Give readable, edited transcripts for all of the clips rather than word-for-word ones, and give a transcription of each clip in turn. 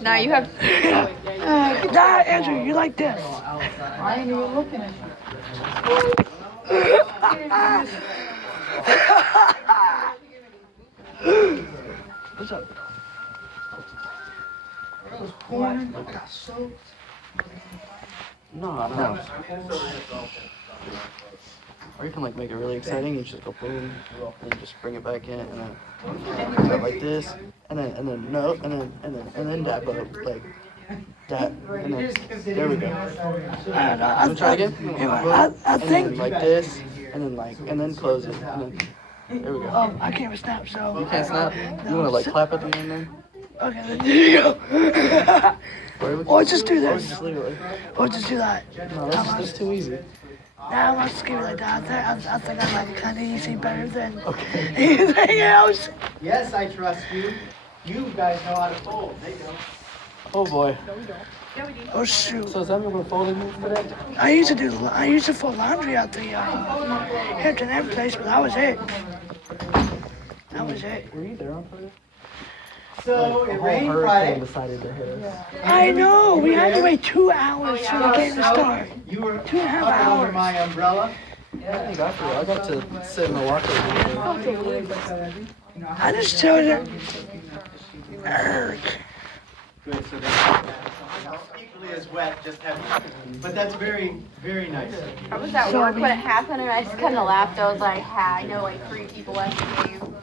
Now you have. Nah, Andrew, you like this. I ain't even looking at you. What's up? No. Or you can like make it really exciting. You just go boom, and just bring it back in, and then cut like this, and then no, and then dab up like that, and then there we go. Wanna try again? I And think. then like this, and then close it, and then there we go. I can't snap, so. You can't snap. You wanna like clap at the end then? Okay, then there you go. Or just do Or this. just leave it. Or just do that. No, that's too easy. Nah, I'm not scared like that. I think I like it kind of easy better than anything else. Yes, I trust you. You guys know how to fold. They don't. Oh boy. Oh shoot. So is that what we're folding today? I used to fold laundry at the Hampton Inn place, but that was it. That was it. Were you there on Friday? So it rained Hurricane Friday. decided to hit us. I know. We had to wait 2 hours for the game to start. You were 2.5 under hours. my umbrella. I got to sit in the locker room. I just told her. Good, so that's equally as wet, just heavy. But that's very, very nice. I was at work when it happened, and I just kind of laughed. I was like, "Ha, I know like 3 people left the game."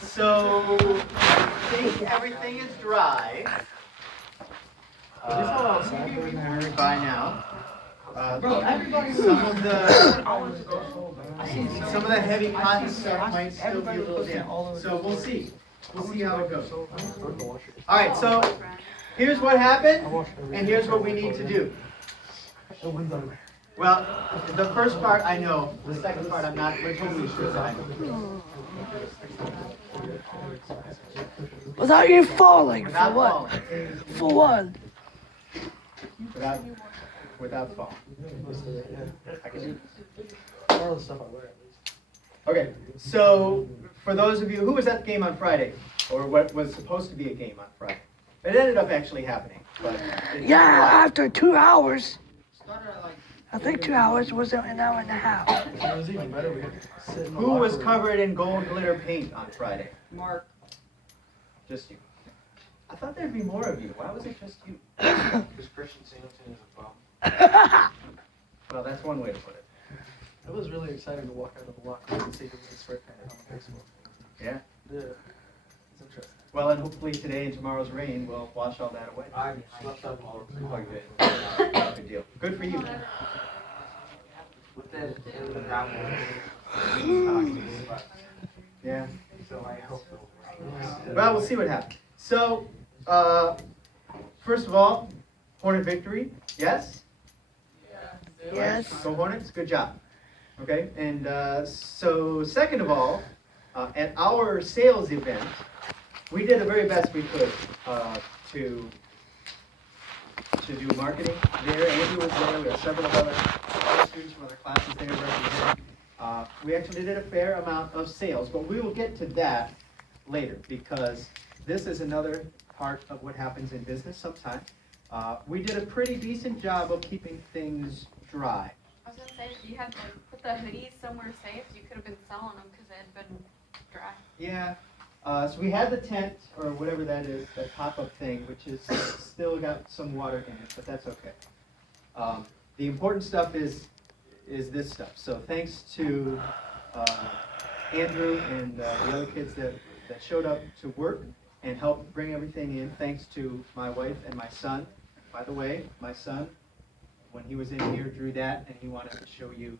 So I think everything is dry. By now. Some of the heavy cotton stuff might still be a little damp. So we'll see. We'll see how it goes. All right, so here's what happened, and here's what we need to do. Well, the first part I know, the second part I'm not totally sure that I know. Without you falling, for Without what? falling. For what? Without falling. I can do All the stuff I wear at least. Okay, so for those of you, who was at the game on Friday? Or what was supposed to be a game on Friday? It ended up actually happening, but... Yeah, after 2 hours. I think 2 hours was an hour and a half. It was even better. We could sit in the Who was locker room. covered in gold glitter paint on Friday? Mark. Just you. I thought there'd be more of you. Why was it just you? Because Christian Singleton is a bum. Well, that's one way to put it. It was really exciting to walk out of the locker room and see who was spray painted on the baseball. Yeah? Yeah. It's interesting. Well, and hopefully today and tomorrow's rain will wash all that away. I slept up all the Good deal. Good for you. with that in the ground. Yeah. So I hope. Well, we'll see what happens. So, first of all, Hornet victory. Yes? Yes. Go Hornets. Good job. Okay. And so, second of all, at our sales event, we did the very best we could to do marketing there. Andrew was there. We had several of other students from other classes there representing. We actually did a fair amount of sales, but we will get to that later because this is another part of what happens in business sometimes. We did a pretty decent job of keeping things dry. I was gonna say, if you had to put the hoodies somewhere safe, you could have been selling them because they had been dry. Yeah. So we had the tent, or whatever that is, that pop-up thing, which is still got some water in it, but that's okay. The important stuff is this stuff. So thanks to Andrew and the other kids that showed up to work and helped bring everything in. Thanks to my wife and my son. By the way, my son, when he was in here, drew that, and he wanted to show you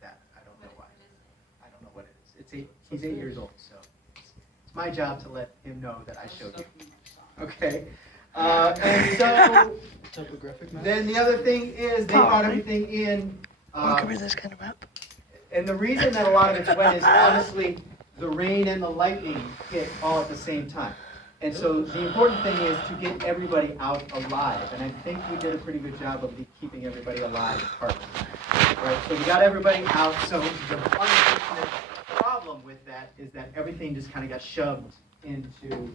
that. I don't know why. I don't know what it is. He's 8 years old, so it's my job to let him know that I showed you. Okay. And so Topographic map. then the other thing is they brought everything in. What could be this kind of map? And the reason that a lot of it's wet is honestly the rain and the lightning hit all at the same time. And so the important thing is to get everybody out alive. And I think we did a pretty good job of keeping everybody alive partly. Right? So we got everybody out. So the unfortunate problem with that is that everything just kind of got shoved into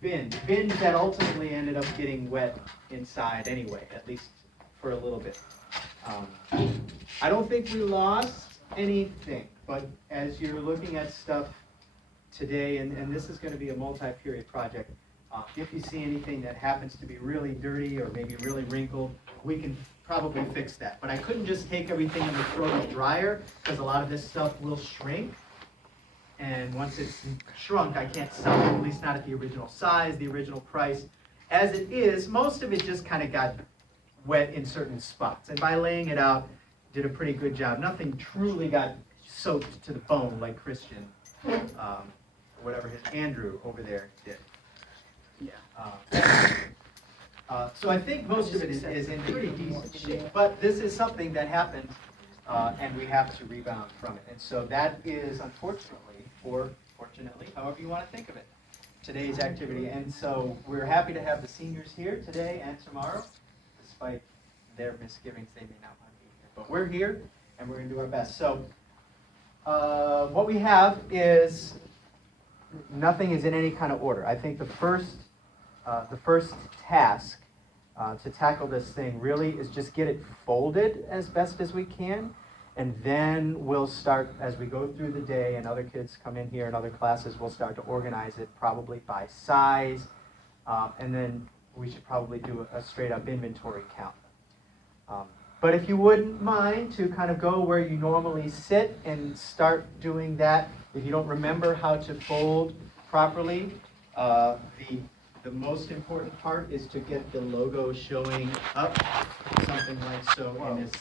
bins that ultimately ended up getting wet inside anyway, at least for a little bit. I don't think we lost anything, but as you're looking at stuff today, and this is going to be a multi-period project, if you see anything that happens to be really dirty or maybe really wrinkled, we can probably fix that. But I couldn't just take everything and throw the dryer, because a lot of this stuff will shrink. And once it's shrunk, I can't sell it, at least not at the original size, the original price. As it is, most of it just kind of got wet in certain spots. And by laying it out, did a pretty good job. Nothing truly got soaked to the bone like Christian, whatever his Andrew over there did. So I think most of it is in pretty decent shape. But this is something that happened, and we have to rebound from it. And so that is, unfortunately, or fortunately, however you want to think of it, today's activity. And so we're happy to have the seniors here today and tomorrow, despite their misgivings, they may not want to be here. But we're here, and we're going to do our best. So what we have is, nothing is in any kind of order. I think the first task to tackle this thing really is just get it folded as best as we can, and then we'll start, as we go through the day and other kids come in here and other classes, we'll start to organize it probably by size, and then we should probably do a straight up inventory count. But if you wouldn't mind to kind of go where you normally sit and start doing that, if you don't remember how to fold properly, the most important part is to get the logo showing up, something like so in this